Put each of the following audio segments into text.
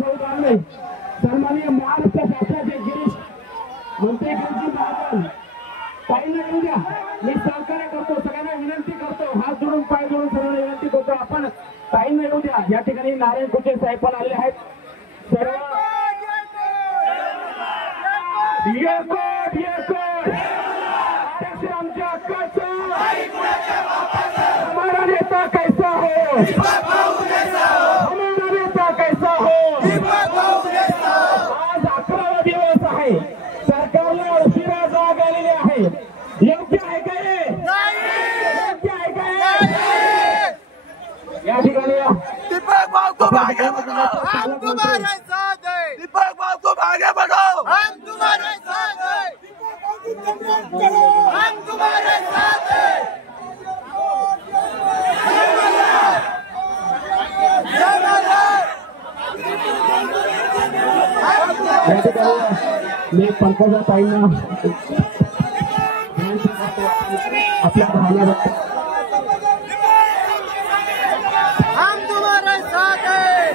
नाही सन्माननीय महाराष्ट्र शासनाचे गिरीश मंत्री गिरीश महाजन ताईंना येऊ द्या। मी सहकार्य करतो, सगळ्यांना विनंती करतो, हात जोडून पाय जोडून सगळ्यांना विनंती करतो, आपण ताईंना येऊ द्या। या ठिकाणी नारायण कुचे साहेब पण आले आहेत। सर्व आमच्या हक्काचा हमारा नेता कैसा हो, हमारा नेता कैसा हो। आज 11वा दिवस आहे, सरकारला उशिरा जाग आलेली आहे। योग्य आहे का हे? योग्य आहे का हे? या ठिकाणी दीपक भाऊ तुम आगे बढ़ो, हम तुम्हारे साथ हैं। दीपक भाऊ तुम आगे बढ़ो, हम तुम्हारे साथ हैं। हम तुम्हारे साथ हैं। मी पंकजा ताईंना आपल्या भावना हम तुम्हारे साथ हैं।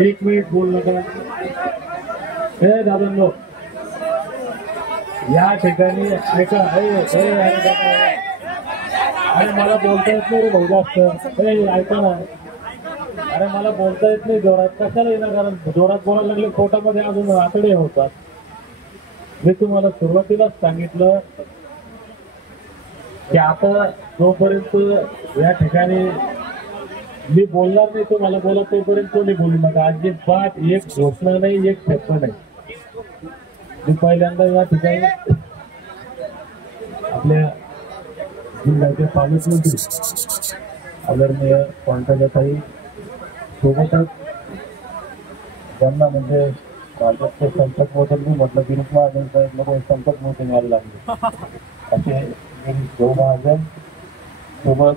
एक मिनिट बोल नका। हे दादांनो या ठिकाणी ऐका, अरे मला बोलता येत नाही रे भाऊ जास्त, ऐका ना, अरे मला बोलता येत नाही जोरात, कशाला येणार, कारण जोरात बोलायला लागले पोटामध्ये अजून आतडे होतात। मी तुम्हाला सुरुवातीलाच सांगितलं की आता जोपर्यंत या ठिकाणी मी बोलणार नाही, तुम्हाला बोला तोपर्यंत कोणी बोलू नका। अजिबात एक घोषणा नाही, एक शब्द नाही। मी पहिल्यांदा या ठिकाणी आपल्या जिल्ह्याचे पालकमंत्री आदरणीय पंकजाताई सोबतच त्यांना म्हणजे भाजपचे संकट मोठं मी म्हटलं गिरीश महाजन साहेब नको संकट मोठे यायला लागले, असे गिरीश भाऊ महाजन सोबत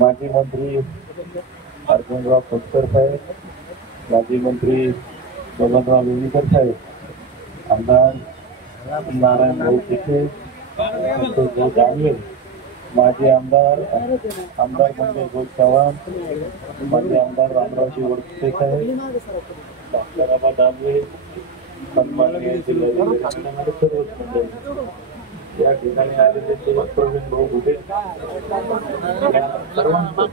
माजी मंत्री अर्जुनराव खोतकर साहेब, माजी मंत्री बबनराव लोणीकर साहेब, आमदार नारायण भाऊ कुचे, दानवे, माजी आमदार मंगेश भाऊ चव्हाण, माजी आमदार रामरावजी वडसे साहेब, डॉक्टर दानवे, सन्माननीय जिल्हाधिकारी सर्वच मंडळी या ठिकाणी आलेले सोबत प्रवीण भाऊ घुटे, सर्वांचं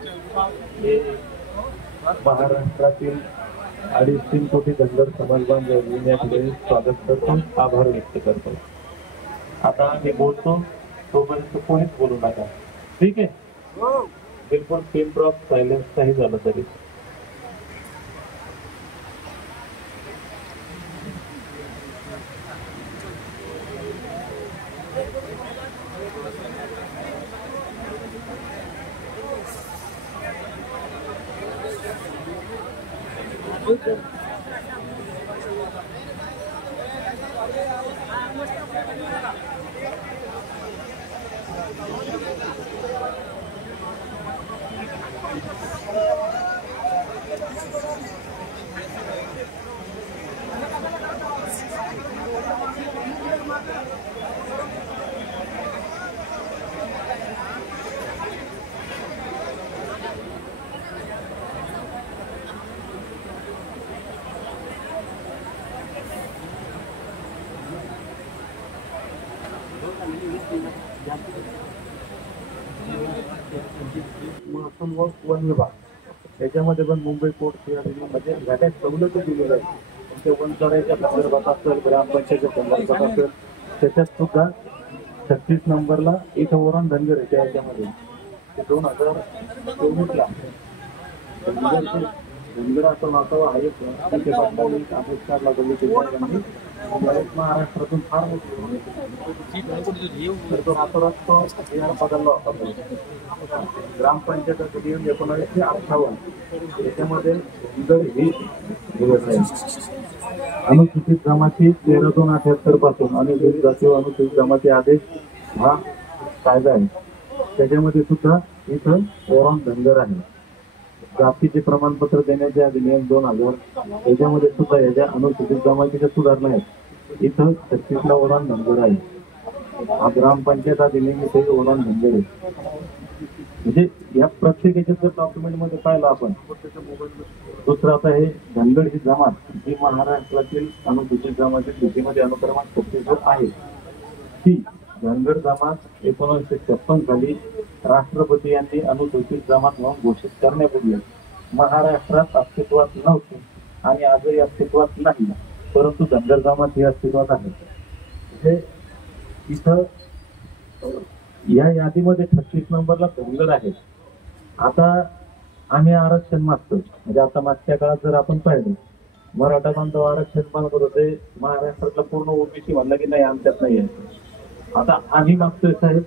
महाराष्ट्रातील 2.5-3 कोटी धनगर समाज बांधव या ठिकाणी स्वागत करतो, आभार व्यक्त करतो। आता मी बोलतो तोपर्यंत कोणीच बोलू नका, ठीक आहे? बिलकुल पिन ड्रॉप सायलेन्स नाही झालं तरी। वन विभाग त्याच्यामध्ये पण मुंबई पोर्ट मध्ये घाट्यात सवलती दिलेल्या आहेत, ते वन करायच्या संदर्भात असेल, ग्रामपंचायतीच्या संदर्भात असेल, त्याच्यात सुद्धा 36 नंबरला इथं वरण धनगर आहे त्याच्यामध्ये 2024ला धनगर असं नातावा आहे आंबेडकरला बोलले महाराष्ट्रातून फार मोठी तो रातोरात बदलला होता। ग्रामपंचायतीचा नियम 1958 याच्यामध्ये अनुसूचित जमाती 13/2/78 पासून अनुसूचित जाती व अनुसूचित जमाती आदेश हा कायदा आहे, त्याच्यामध्ये सुद्धा इथं ओरम धनगर आहे। जातीचे प्रमाणपत्र देण्याचे अधिनियम 2000 याच्यामध्ये सुद्धा याच्या अनुसूचित जमातीच्या सुधारणा आहेत. इथं 36ला ओलांड धनगर आहे. हा ग्रामपंचायत अधिनियम इथे ओलांड धनगर आहे. म्हणजे या प्रत्येकाच्या जर डॉक्युमेंट मध्ये पाहिलं आपण. दुसरं आता हे धनगर ही जमात जी महाराष्ट्रातील अनुसूचित जमाती सूचीमध्ये अनुक्रमांक 36 आहे. ती धनगर जमात 1956 साली राष्ट्रपती यांनी अनुसूचित जमात म्हणून घोषित करण्यापूर्वी महाराष्ट्रात अस्तित्वात नव्हती आणि आजही अस्तित्वात नाही. परंतु धनगर जमात ही अस्तित्वात आहे. म्हणजे इथं या यादीमध्ये 36 नंबरला धनगर आहेत. आता आम्ही आरक्षण मागतो. म्हणजे आता मागच्या काळात जर आपण पाहिलं मराठा बांधव आरक्षण मागत होते. महाराष्ट्रातला पूर्ण ओबीसी म्हणलं की नाही आमच्यात नाही आहे. आता आम्ही मागतोय साहेब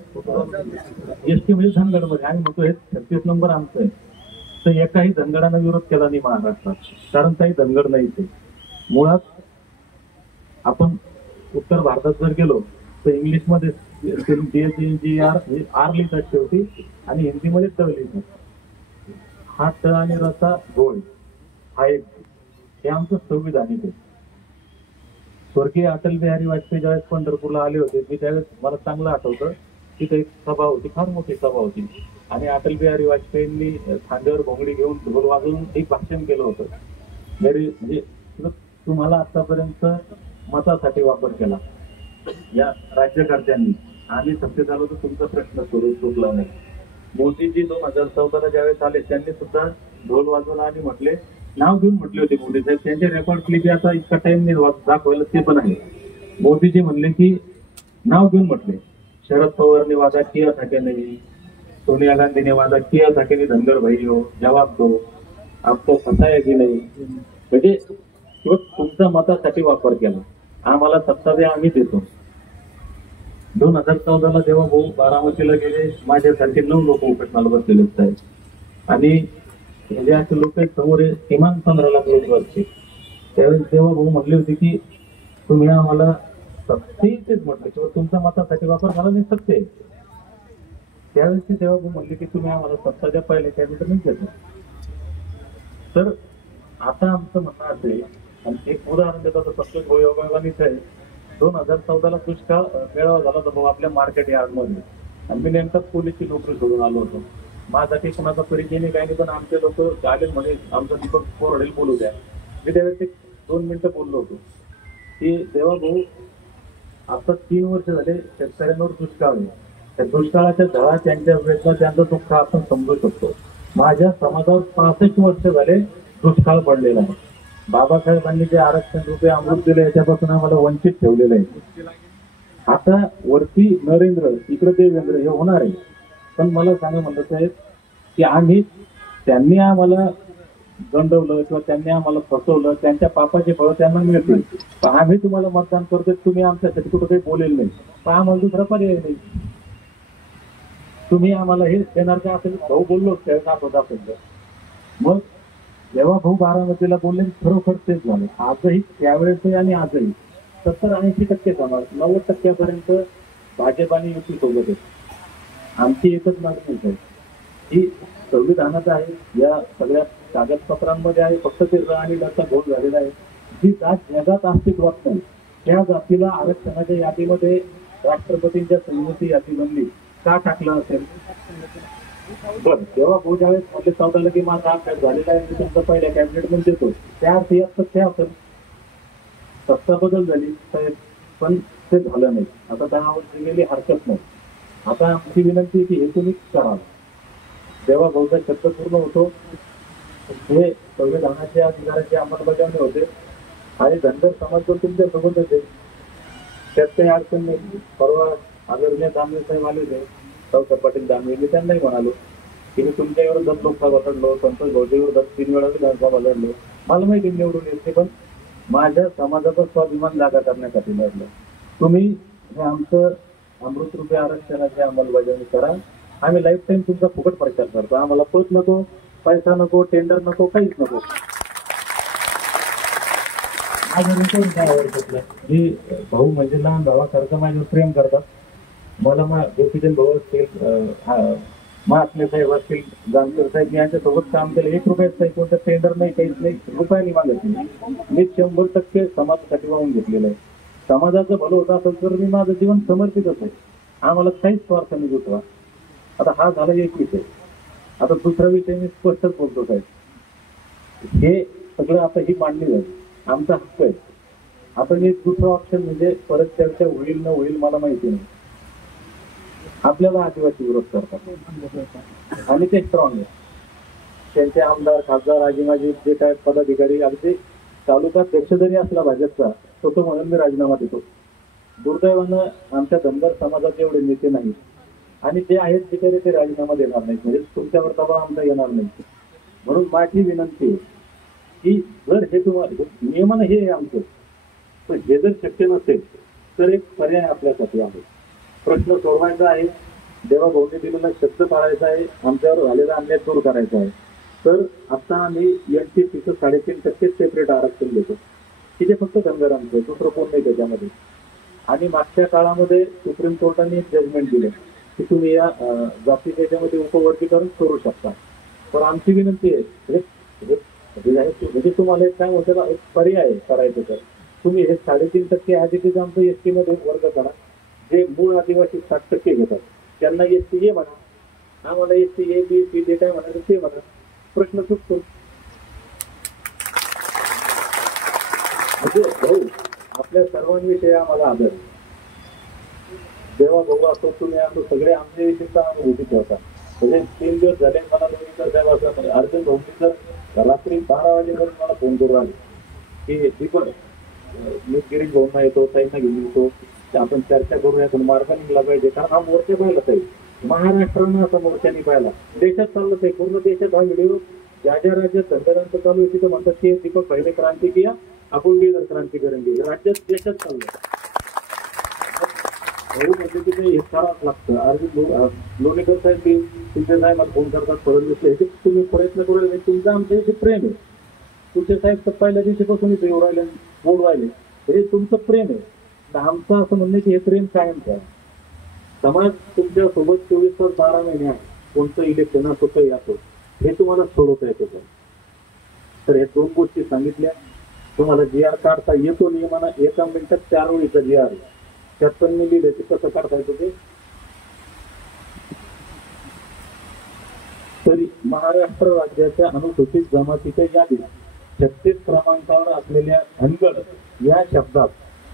एसटी म्हणजे धनगडमध्ये आम्ही म्हणतोय 36 नंबर आमचं आहे. तर एकाही धनगडानं विरोध केला नाही महाराष्ट्रात. कारण काही धनगड नाही ते. मुळात आपण उत्तर भारतात जर गेलो तर इंग्लिशमध्ये आर लिहितात शेवटी आणि हिंदीमध्ये ट लिहितात. हा ट आणि रचा गोळ हा एक हे आमचं संविधानिक आहे. स्वर्गीय अटल बिहारी वाजपेयी ज्यावेळेस पंढरपूरला आले होते मी त्यावेळेस मला चांगलं आठवतं. तिथे एक सभा होती, फार मोठी सभा होती आणि अटल बिहारी वाजपेयींनी खांद्यावर घोंगडी घेऊन ढोल वाजवून एक भाषण केलं होतं. म्हणजे तुम्हाला आतापर्यंत मतासाठी वापर केला या राज्यकर्त्यांनी आणि सत्तेत आलो तर तुमचा प्रश्न सुटला नाही. मोदीजी 2014ला ज्यावेळेस आले त्यांनी सुद्धा ढोल वाजवला आणि म्हटले नाव घेऊन म्हटले होते मोदी साहेब. त्यांचे रेकॉर्ड क्लिप आता इतका टाइम नाही दाखवायला ते पण आहे. मोदीजी म्हणले की नाव घेऊन म्हटले शरद पवार ने वादा किया था कि नहीं, सोनिया गांधी ने वादा किया था कि नहीं धनगर भाई हो, जवाब दो, आपको फसाया की नाही. म्हणजे किंवा तुमचा मतासाठी वापर केला. आम्हाला सत्ता द्या आम्ही देतो. 2014ला जेव्हा भाऊ बारामतीला गेले माझ्यासारखे 9 लोक उपोषणाला बसलेले आहेत आणि म्हणजे असे लोक समोर किमान 15 लाख लोक असते. त्यावेळेस जेव्हा भाऊ म्हणले होते की तुम्ही आम्हाला तेच म्हटलं किंवा तुमच्या मतासाठी वापर झाला नाही सत्य आहे. त्यावेळेस ते तेव्हा भाऊ म्हणले की तुम्ही आम्हाला सत्ता द्या पहिले कॅबिनेट नाही देतो. तर आता आमचं म्हणणं असेल आणि एक उदाहरण देतो तर सत्य योगायोगानेच आहे. 2014ला दुष्काळ मेळावा झाला होता भाऊ आपल्या मार्केट यार्ड मध्ये आणि मी नेमकाच पोलीसची नोकरी सोडून आलो होतो. माझ्यासाठी कुणाचा परिचय नाही काही नाही पण आमचे लोक चालेल म्हणे आमचं दीपक पोरडेल बोलू द्या. मी त्यावेळेस 2 मिनिटं बोललो होतो की तेव्हा भाऊ आता 3 वर्ष झाले शेतकऱ्यांवर दुष्काळ आहे. त्या दुष्काळाच्या झळा त्यांच्या वेळेला त्यांचा दुःख आपण समजू शकतो. माझ्या समाजावर 65 वर्ष झाले दुष्काळ पडलेला आहे. बाबासाहेबांनी जे आरक्षण रुपये अमृत दिले याच्यापासून आम्हाला वंचित ठेवलेलं आहे. आता वरती नरेंद्र इकडे देवेंद्र हे होणार आहे. पण मला सांगा म्हणत साहेब की आम्ही त्यांनी आम्हाला गंडवलं किंवा त्यांनी आम्हाला फसवलं त्यांच्या पापाचे फळ त्यांना मिळतील. पण आम्ही तुम्हाला मतदान करतो तुम्ही आमच्यासाठी कुठं काही बोलेल नाही. पण आम्हाला दुसरा पर्याय नाही. तुम्ही आम्हाला हे देणार का असेल भाऊ बोललो दाखवत मग जेव्हा भाऊ बारामतीला बोलले खरोखर तेच झालं. आजही त्यावेळेस आणि आजही 70-80% समाज 90% भाजप आणि युती सोबत आहे. आमची एकच मागणी आहे ही संविधानात आहे. या सगळ्या कागदपत्रांमध्ये आहे. फक्त ते र आणि लचा घोळ झालेला आहे. जी जात जगात अस्तित्वात नाही त्या जातीला आरक्षणाच्या यादीमध्ये राष्ट्रपतींच्या संमती यादी बनली का टाकलं असेल. बरं जेव्हा भाऊ ज्यावेळेस म्हटले 14ला की माझा अपघात झालेला आहे मी तुमचा पहिल्या कॅबिनेट मध्ये देतो त्या अर्थी सत्य असेल. सत्ता बदल झाली साहेब पण ते झालं नाही. आता 10 वर्ष गेली हरकत नाही. आता आमची विनंती की हे तुम्ही करा. जेव्हा भाऊचा शब्द पूर्ण होतो हे संविधानाच्या अधिकाराची अंमलबजावणी होते आणि धनगर समाज पण तुमच्या सोबतच आहे. त्यात काही अडचण नाही. परवा आदरणीय दानवे साहेब आले होते डॉक्टर पाटील दानवे मी त्यांनाही म्हणालो की मी तुमच्या विरोधात लोकसभा लढलो संतोष भाऊच्या विरोधात 3 वेळा विधानसभा लढलो. मला माहिती निवडून येते पण माझ्या समाजाचा स्वाभिमान जागा करण्यासाठी लढलो. तुम्ही हे आमचं अमृतरूपी आरक्षणाची अंमलबजावणी करा. आम्ही लाईफ टाईम तुमचा फुकट प्रचार करतो. आम्हाला पद नको पैसा नको टेंडर नको काहीच नको. जी भाऊ म्हणजे लहान भावासारखं माझ्यावर प्रेम करतात. मला गोपीचंद भाऊ असतील महात्मे साहेब असतील, जानकर साहेब यांच्यासोबत काम केलं. 1 रुपयाचं कोणतं टेंडर नाही, काहीच नाही, रुपयाने मागत नाही. मी 100% समाजासाठी वाहून घेतलेलं आहे. समाजाचं भलं होत असेल तर मी माझं जीवन समर्पितच आहे. आम्हाला काहीच स्वार्थ नाही दुसरा. आता हा झाला एक विषय. आता दुसरा विषय मी स्पष्टच बोलतो साहेब, हे सगळं आता ही मांडणी झाली, आमचा हक्क आहे. आता मी दुसरं ऑप्शन म्हणजे परत चर्चा होईल न होईल मला माहिती नाही. आपल्याला आदिवासी विरोध करतात आणि ते स्ट्रॉंग आहे. त्यांचे आमदार, खासदार, आजीमाजी जे काय पदाधिकारी, अगदी तालुकाध्यक्ष जरी असला भाजपचा तो म्हणून मी राजीनामा देतो. दुर्दैवानं आमच्या धनगर समाजात एवढे नेते नाहीत आणि ते आहेत तिथे ते राजीनामा देणार नाहीत. म्हणजे तुमच्यावर दबाव आमचा येणार नाही. म्हणून माझी विनंती आहे की जर हे तुम्हाला नियमानं हे आमचं, तर हे जर शक्य नसेल तर एक पर्याय आपल्यासाठी आहे. प्रश्न सोडवायचा आहे, देवाभाऊने दिलेला शब्द पाळायचा आहे, आमच्यावर झालेला अन्याय दूर करायचा आहे. तर आता आम्ही NTPचं 3.5% सेपरेट आरक्षण देतो की ते फक्त धनगरांचं, दुसरं कोण नाही त्याच्यामध्ये. आणि मागच्या काळामध्ये सुप्रीम कोर्टाने एक जजमेंट दिलं की तुम्ही या जाती त्याच्यामध्ये उपवर्गीकरण करू शकता. तर आमची विनंती आहे म्हणजे तुम्हाला एक काय होतं, एक पर्याय करायचं तर तुम्ही हे 3.5% ॲज आमचं ST मध्ये वर्ग करा. जे मूळ आदिवासी 60% घेतात त्यांना ST ए म्हणा, आम्हाला ST A B C जे काय म्हणायचं ते म्हणा, प्रश्न सुटतो. म्हणजे भाऊ आपल्या सर्वांविषयी आम्हाला आदर. जेव्हा भाऊ असतो तुम्ही असतो सगळे आमच्या विषयीचा अनुभूती ठेवता. म्हणजे 3 दिवस झाले मला दोन्ही साहेब असं अर्जुन भाऊनी तर रात्री 12 वाजेपर्यंत मला फोन करून आले की दीपक मी गिरीश भाऊंना येतो, ताईंना घेऊन येतो, आपण चर्चा करूया, पण मार्ग निघला पाहिजे. कारण हा मोर्चा पाहिला पाहिजे, महाराष्ट्रानं असा मोर्चा नाही पाहिला, देशात चाललं आहे. पूर्ण देशात हा व्हिडिओ ज्या ज्या राज्यात धनगरांचं चालू आहे तिथं म्हणतात की दीपक पहिले क्रांती किया आपण बिगर क्रांती करेंगे. राज्यात देशात चाललंय भाऊ म्हणजे तिथे हे करावंच लागतं. अर्जुन लोणीकर साहेब तुमचे साहेब मला फोन करतात, फडणवीस तुम्ही प्रयत्न करू, तुमचं आमच्या इथे प्रेम आहे. तुमचे साहेब तर पहिल्या दिवशीपासून इथे येऊ राहिले, बोल राहिले, हे तुमचं प्रेम आहे. आमचं असं म्हणणं की हे प्रेम कायमचं आहे. समाज तुमच्या सोबत 24 तास 12 महिने आहे. कोणतं इलेक्शन असो काही असो हे तुम्हाला सोडवता येतं. तर हे 2 गोष्टी सांगितल्या. तुम्हाला GR काढता येतो नियमानं, 1 मिनिटात 4 ओळीचा GR आहे. त्यात पण मी लिहिले ते कसं काढता येतं ते. तरी महाराष्ट्र राज्याच्या अनुसूचित जमातीच्या यादीत 36 क्रमांकावर असलेल्या धनगर या शब्दात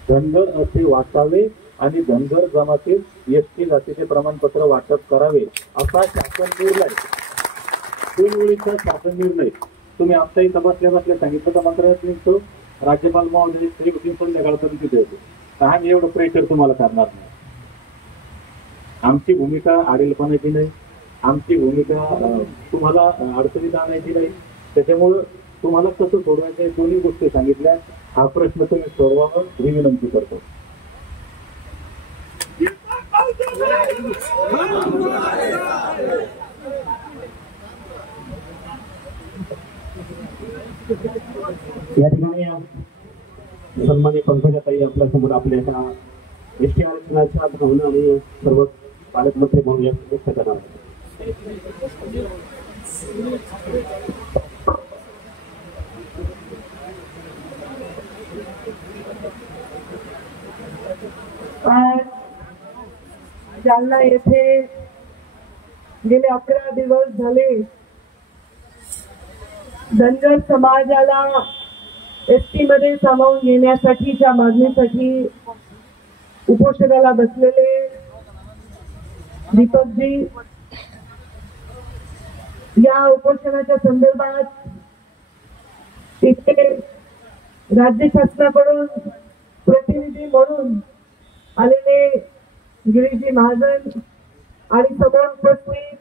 धनगर असे वाचावे आणि धनगर जमातीत ST जातीचे प्रमाणपत्र वाटप करावे असा शासन निर्णय, 3 ओळीचा शासन निर्णय तुम्ही आत्ताही बसल्या सांगितलं तर मंत्रालयात निघतो. राज्यपाल महोदय श्री संध्याकाळपर्यंत तिथे होतो. आम्ही एवढं प्रेशर तुम्हाला करणार नाही. आमची भूमिका आडेलपणाची नाही, आमची भूमिका तुम्हाला अडचणीत आणायची नाही. त्याच्यामुळं तुम्हाला कसं सोडवायचं दोन्ही गोष्टी सांगितल्या. हा प्रश्न तुम्ही सोडवावा ही विनंती करतो. या ठिकाणी सन्माननीय पंकजाताई आपल्या समोर आपल्या ST आरक्षणाच्या भावना आणि सर्व पालकमंत्री म्हणून व्यक्त करणार. आज जालना येथे गेले 11 दिवस झाले धनगर समाजाला ST मध्ये सामावून घेण्यासाठीच्या मागणीसाठी उपोषणाला बसलेले दीपकजी, या उपोषणाच्या संदर्भात इथे राज्य शासनाकडून प्रतिनिधी म्हणून आलेले गिरीशजी महाजन आणि समोर उपस्थित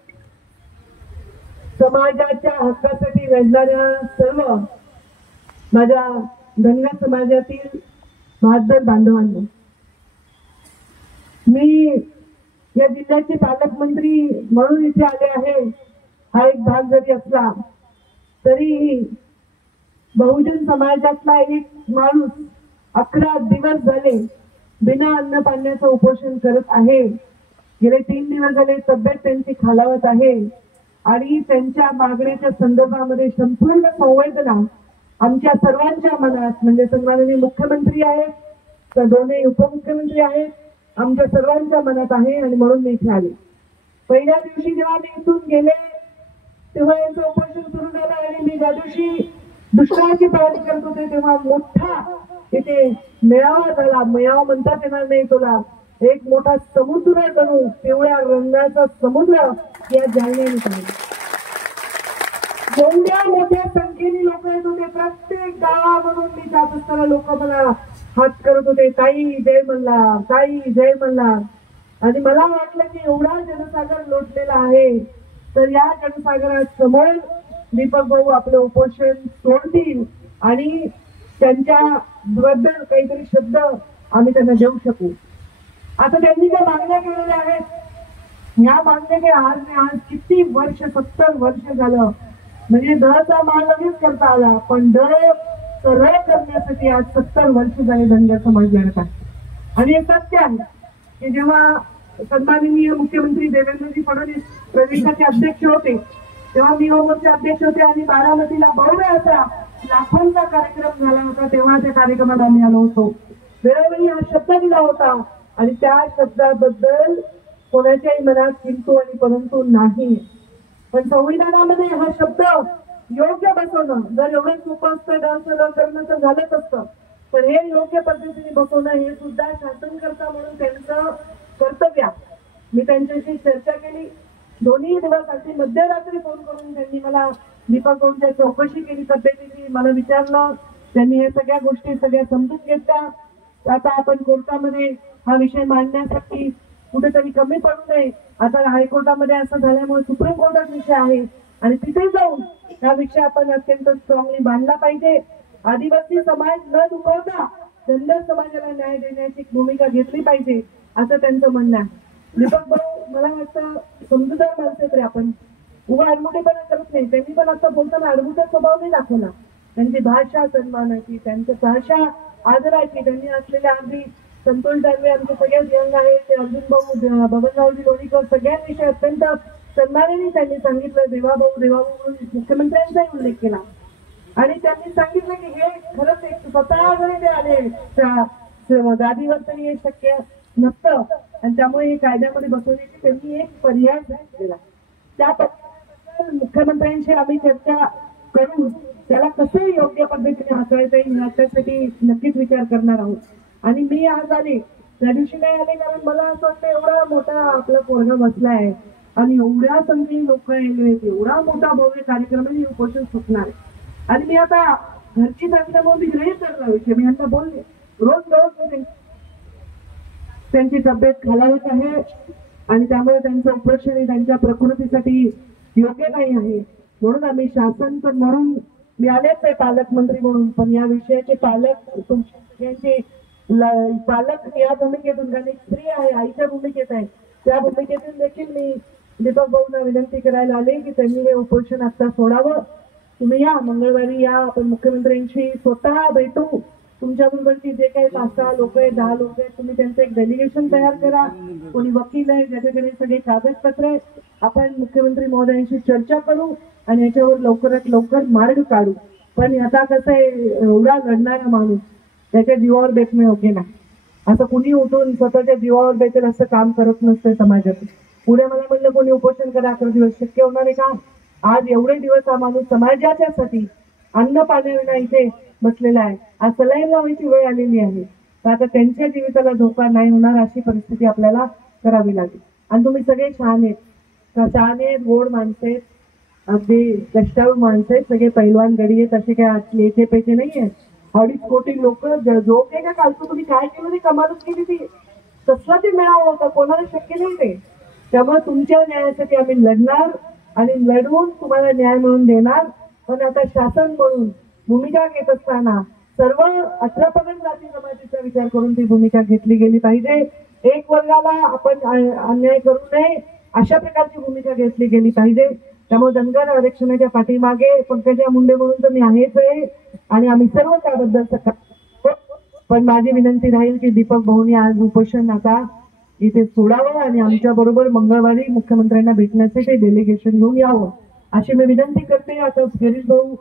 समाजाच्या हक्कासाठी लढणाऱ्या सर्व माझ्या धनगर समाजातील बहादर बांधवांना, मी या जिल्ह्याचे पालकमंत्री म्हणून इथे आले आहे. हा एक भाग जरी असला तरी बहुजन समाजातला एक माणूस 11 दिवस झाले बिना अन्न पाण्याचं उपोषण करत आहे. गेले 3 दिवस झाले तब्येत त्यांची खालावत आहे आणि त्यांच्या मागण्याच्या संदर्भामध्ये संपूर्ण संवेदना आमच्या सर्वांच्या मनात, म्हणजे सन्माननीय मुख्यमंत्री आहेत तर दोन्ही उपमुख्यमंत्री आहेत, आमच्या सर्वांच्या मनात आहे आणि म्हणून मी इथे आले. पहिल्या दिवशी जेव्हा मी इथून गेले तेव्हा यांचं उपोषण सुरू झालं आणि मी ज्या दिवशी दुष्काळाची पाहणी करत होते तेव्हा मोठा इथे मेळावा झाला. मेळावा म्हणतात येणार नाही तुला, एक मोठा समुद्र बनू, पिवळ्या रंगाचा समुद्र या जालन्याने पाहिला. एवढ्या मोठ्या संख्येने लोक येत होते, प्रत्येक गावामधून मी जात असताना लोक मला हात करत होते, ताई जय मल्हार, ताई जय मल्हार. आणि मला वाटलं की एवढा जनसागर लोटलेला आहे तर या जनसागरासमोर दीपक भाऊ आपलं उपोषण सोडतील आणि त्यांच्या बद्दल काहीतरी शब्द आम्ही त्यांना देऊ शकू. आता त्यांनी ज्या मागण्या केलेल्या आहेत या मागण्या आज किती वर्ष, 70 वर्ष झालं. म्हणजे दरचा मान लगेच करता आला पण दर सरळ करण्यासाठी आज 70 वर्ष झाले धनगर समाज लढत आहे. आणि हे सत्य आहे की जेव्हा सन्माननीय मुख्यमंत्री देवेंद्रजी फडणवीस प्रदेशाचे अध्यक्ष होते तेव्हा मी ओमचे अध्यक्ष होते आणि बारामतीला भव्य असा लाखोंचा कार्यक्रम झाला होता. तेव्हा त्या कार्यक्रमात आम्ही आलो होतो. वेळोवेळी हा शब्द दिला होता आणि त्या शब्दाबद्दल कोणाच्याही मनात किंतु आणि परंतु नाही. पण संविधानामध्ये हा शब्द योग्य बसवणं, जर एवढं सोपं असतं डान्स करणं तर झालंच असतं, पण हे योग्य पद्धतीने बसवणं हे सुद्धा शासनकर्ता म्हणून त्यांचं कर्तव्य. मी त्यांच्याशी चर्चा केली, दोन्ही दिवस अगदी मध्यरात्री फोन करून त्यांनी मला दीपक भाऊंच्या चौकशी केली तब्येतीची, मला विचारलं, त्यांनी हे सगळ्या गोष्टी सगळ्या समजून घेतल्या. आता आपण कोर्टामध्ये हा विषय मांडण्यासाठी कुठेतरी कमी पडू नये. आता हायकोर्टामध्ये असं झाल्यामुळे सुप्रीम कोर्टात विषय आहे आणि तिथे जाऊन हा विषय आपण अत्यंत स्ट्रॉंगली मांडला पाहिजे. आदिवासी समाज न दुखवता धनगर समाजाला न्याय देण्याची भूमिका घेतली पाहिजे असं त्यांचं म्हणणं आहे. दीपक भाऊ मला वाटतं समजूतदार माणसं तरी आपण उभा आडमुठेपणा करत नाही. त्यांनी पण आता बोलताना आडमुठा स्वभाव नाही दाखवला. त्यांची भाषा सन्मानाची, त्यांची भाषा आदराची, त्यांनी असलेल्या अगदी संतोष दानवे आमचे सगळ्यात यंग आहेत, ते अर्जुन भाऊ, बबनरावजी लोणीकर सगळ्यांविषयी अत्यंत सन्मानाने त्यांनी सांगितलं. देवाभाऊ म्हणून मुख्यमंत्र्यांचाही उल्लेख केला आणि त्यांनी सांगितलं की हे खरंच एक स्वतः जरी ते आले गादीवर तरी हे शक्य नसतं आणि त्यामुळे हे कायद्यामध्ये बसवण्याची त्यांनी एक पर्याय दिला. त्या पर्यायाबद्दल मुख्यमंत्र्यांशी आम्ही चर्चा करून त्याला कसे योग्य पद्धतीने हाताळता येईल याच्यासाठी नक्कीच विचार करणार आहोत. आणि मी आज आले, त्या दिवशी नाही आले कारण मला असं वाटतं एवढा मोठा आपला पोरगा बसला आहे आणि एवढ्या संख्येने लोक आले, एवढा मोठा भव्य कार्यक्रम आहे, उपोषण सुटणार आहे. आणि मी आता घरची असल्यामुळे मी ग्रहित करणार विषय, मी यांना बोलले रोज त्यांची तब्येत खालावत आहे आणि त्यामुळे त्यांचं उपोषण त्यांच्या प्रकृतीसाठी योग्य नाही आहे. म्हणून आम्ही शासन तर म्हणून मी आलेच आहे पालकमंत्री म्हणून, पण या विषयाचे तुमचे पालक या भूमिकेतून, कारण एक स्त्री आहे आईच्या भूमिकेत आहे, त्या भूमिकेतून देखील मी दीपक भाऊंना विनंती करायला आले की त्यांनी हे उपोषण आता सोडावं. तुम्ही या मंगळवारी या, आपण मुख्यमंत्र्यांशी स्वतः भेटू. तुमच्या बरोबरची जे काही 5-6 लोक आहेत, 10 लोक आहेत, तुम्ही त्यांचं एक डेलिगेशन तयार करा. कोणी वकील आहे ज्याच्याकडे सगळे कागदपत्र आहे, आपण मुख्यमंत्री महोदयांशी चर्चा करू आणि याच्यावर लवकरात लवकर मार्ग काढू. पण आता कसं आहे, एवढा लढणारा माणूस त्याच्या जीवावर बेतणं योग्य नाही. असं कुणी उठून स्वतःच्या जीवावर बेतेल असं काम करत नसतं समाजात. पुढे मला म्हणलं कोणी उपोषण करा 11 दिवस, शक्य होणार आहे का? आज एवढे दिवस हा माणूस समाजाच्यासाठी अन्न पाण्याविना इथे बसलेला आहे. आज सलाईन लावायची वेळ आलेली आहे, तर आता त्यांच्या जीविताला धोका नाही होणार अशी परिस्थिती आपल्याला करावी लागेल. आणि तुम्ही सगळे शहाणे आहेत, गोड माणसं आहेत, अगदी कष्टाळू माणसं आहेत, सगळे पैलवान गडी आहेत, असे काय लेचे पैसे नाही आहेत. 2.5 कोटी लोक जो काही का कालचं तुम्ही काय केलं ते कमालच केली ती. तसला ते मेळावा होता, कोणाला शक्य नाही ते. त्यामुळे तुमच्या न्यायासाठी आम्ही लढणार आणि लढवून तुम्हाला न्याय मिळवून देणार. पण आता शासन म्हणून भूमिका घेत असताना सर्व 18 पगड जाती जमातीचा विचार करून ती भूमिका घेतली गेली पाहिजे. एक वर्गाला आपण अन्याय करू नये अशा प्रकारची भूमिका घेतली गेली पाहिजे. त्यामुळे धनगर आरक्षणाच्या पाठीमागे पंकजा मुंडे म्हणून तर मी आहेच आहे आणि आम्ही सर्व त्याबद्दल पण माझी विनंती राहील की दीपक भाऊंनी आज उपोषण आता इथे सोडावं आणि आमच्या बरोबर मंगळवारी मुख्यमंत्र्यांना भेटण्यासाठी डेलिगेशन घेऊन यावं अशी मी विनंती करते. आता गिरीश भाऊ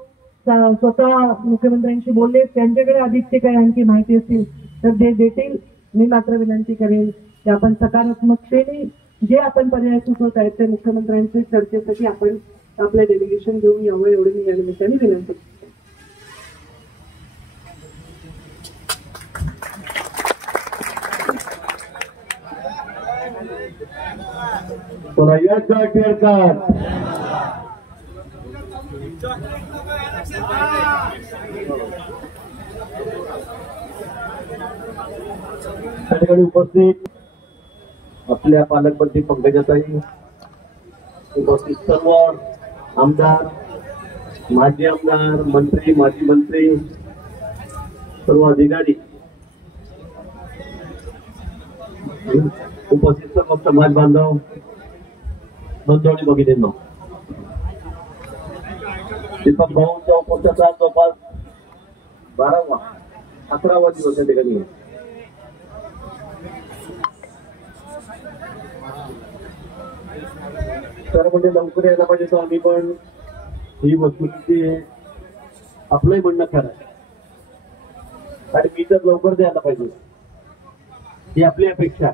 स्वतः मुख्यमंत्र्यांशी बोलले, त्यांच्याकडे अधिक ते काही आणखी माहिती असेल तर ते देतील. मी मात्र विनंती करेन की आपण सकारात्मकतेने जे आपण पर्याय सुचवत आहेत ते मुख्यमंत्र्यांच्या चर्चेसाठी आपण आपलं डेलिगेशन घेऊन यावं एवढी मी या निमित्ताने विनंती करते. त्या ठिकाणी उपस्थित आपल्या पालकमंत्री पंकजाताई, उपस्थित सर्व आमदार, माजी आमदार, मंत्री, माजी मंत्री, सर्व अधिकारी, उपस्थित सर्व समाज बांधव, नोंदवणी भगिनींनो, दीपक भाऊंच्या उपस्थितीचा जवळपास 11वा दिवस या ठिकाणी. तर म्हणजे लवकर यायला पाहिजे. तो आम्ही पण ही वस्तुस्थिती आपलंही म्हणणं खरं आहे आणि मी तर लवकर द्यायला पाहिजे ही आपली अपेक्षा.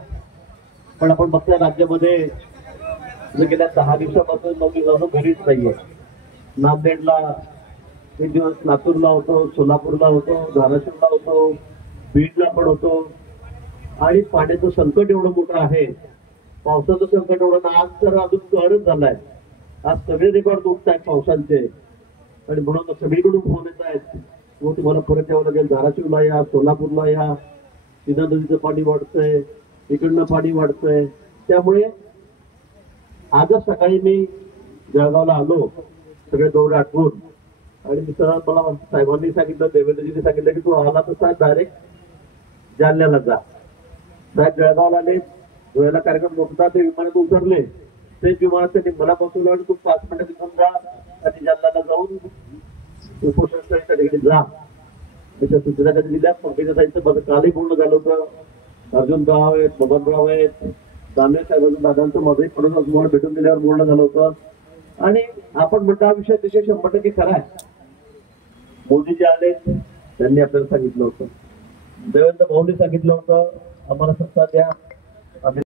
पण आपण बघतोय राज्यामध्ये गेल्या 10 दिवसापासून नोकरी घरीच नाहीये. नांदेडला एक दिवस, लातूरला होतो, सोलापूरला होतो, धाराशिवला होतो, बीडला पण होतो. आणि पाण्याचं संकट एवढं मोठं आहे, पावसाचं संकट एवढं. आज तर अजून कहरच झालाय. आज सगळे रेकॉर्ड तुटत आहेत पावसांचे आणि म्हणून सगळीकडून फोन येत आहेत, मग तुम्हाला परत यावं लागेल, धाराशिवला या, सोलापूरला या, सीना नदीचं पाणी वाढतंय, इकडनं पाणी वाढतंय. त्यामुळे आजच सकाळी मी जळगावला आलो सगळे दौरे आठवून आणि मी सरळ मला साहेबांनी सांगितलं, देवेंद्रजींनी सांगितलं की तू आला तर साहेब डायरेक्ट जालन्याला जा. साहेब जळगावला आले, धुळ्याला कार्यक्रम होता, ते विमानात उतरले, तेच विमानात त्यांनी मला बसवलं आणि तू 5 मिनिटं तिथून जा आणि जालन्याला जाऊन उपोषणाच्या ठिकाणी जा. त्याच्या सूचना कधी दिल्या. पंकजाताईंचं माझं कालही पूर्ण झालं होतं. अर्जुन राव आहेत, बबनराव आहेत, दानवे साहेबांचं, दादांचं माझंही परत तुम्हाला भेटून दिल्यावर बोलणं झालं होतं. आणि आपण म्हणतो हा विषय अतिशय 100% खरा आहे. मोदी जे आले त्यांनी आपल्याला सांगितलं होतं, देवेंद्र भाऊंनी सांगितलं होतं आम्हाला सत्ता द्या, आम्ही